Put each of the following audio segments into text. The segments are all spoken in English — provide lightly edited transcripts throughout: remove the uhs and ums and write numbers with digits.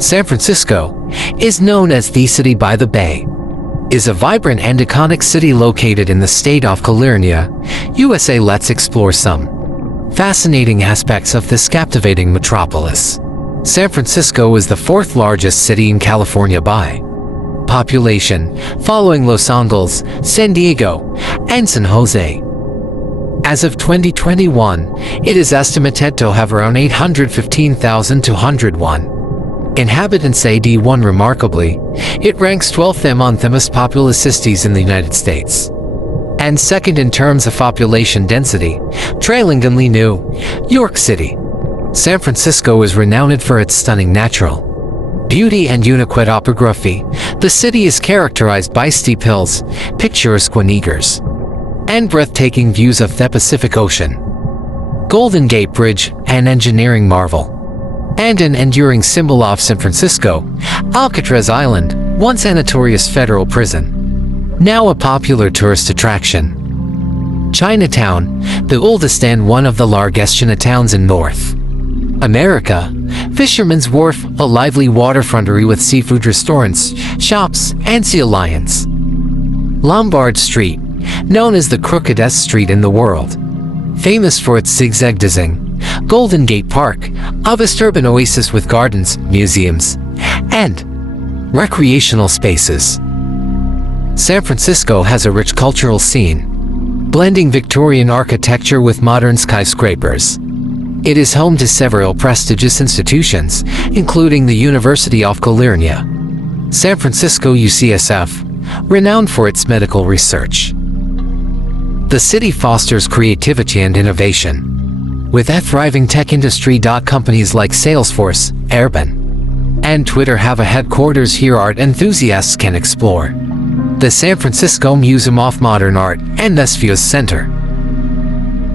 San Francisco is known as the City by the Bay, is a vibrant and iconic city located in the state of California, USA. Let's explore some fascinating aspects of this captivating metropolis. San Francisco is the fourth largest city in California by population, following Los Angeles, San Diego, and San Jose. As of 2021, it is estimated to have around 815,201 inhabitants AD1. Remarkably, it ranks 12th among the most populous cities in the United States, and second in terms of population density, trailing only New York City. San Francisco is renowned for its stunning natural beauty and unique topography. The city is characterized by steep hills, picturesque winegars, and breathtaking views of the Pacific Ocean. Golden Gate Bridge, an engineering marvel, and an enduring symbol of San Francisco. Alcatraz Island, once a notorious federal prison, now a popular tourist attraction. Chinatown, the oldest and one of the largest Chinatowns in North America. Fisherman's Wharf, a lively waterfront area with seafood restaurants, shops, and sea lions. Lombard Street, known as the crookedest street in the world, famous for its zigzag design. Golden Gate Park, a vast urban oasis with gardens, museums, and recreational spaces. San Francisco has a rich cultural scene, blending Victorian architecture with modern skyscrapers. It is home to several prestigious institutions, including the University of California, San Francisco UCSF, renowned for its medical research. The city fosters creativity and innovation, with a thriving tech industry. Companies like Salesforce, Airbnb, and Twitter have a headquarters here. Art enthusiasts can explore the San Francisco Museum of Modern Art and Nesvios Center.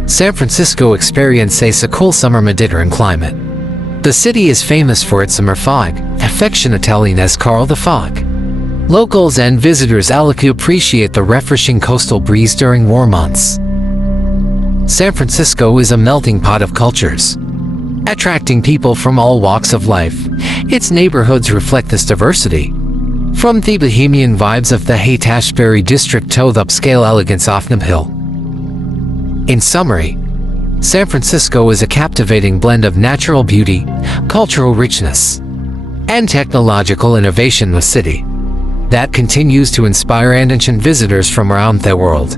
San Francisco experiences a cool summer Mediterranean climate. The city is famous for its summer fog, affectionately known as Carl the Fog. Locals and visitors alike appreciate the refreshing coastal breeze during warm months. San Francisco is a melting pot of cultures, attracting people from all walks of life. Its neighborhoods reflect this diversity, from the bohemian vibes of the Haight-Ashbury district to the upscale elegance of Nob Hill. In summary, San Francisco is a captivating blend of natural beauty, cultural richness, and technological innovation. A city that continues to inspire and enchant visitors from around the world.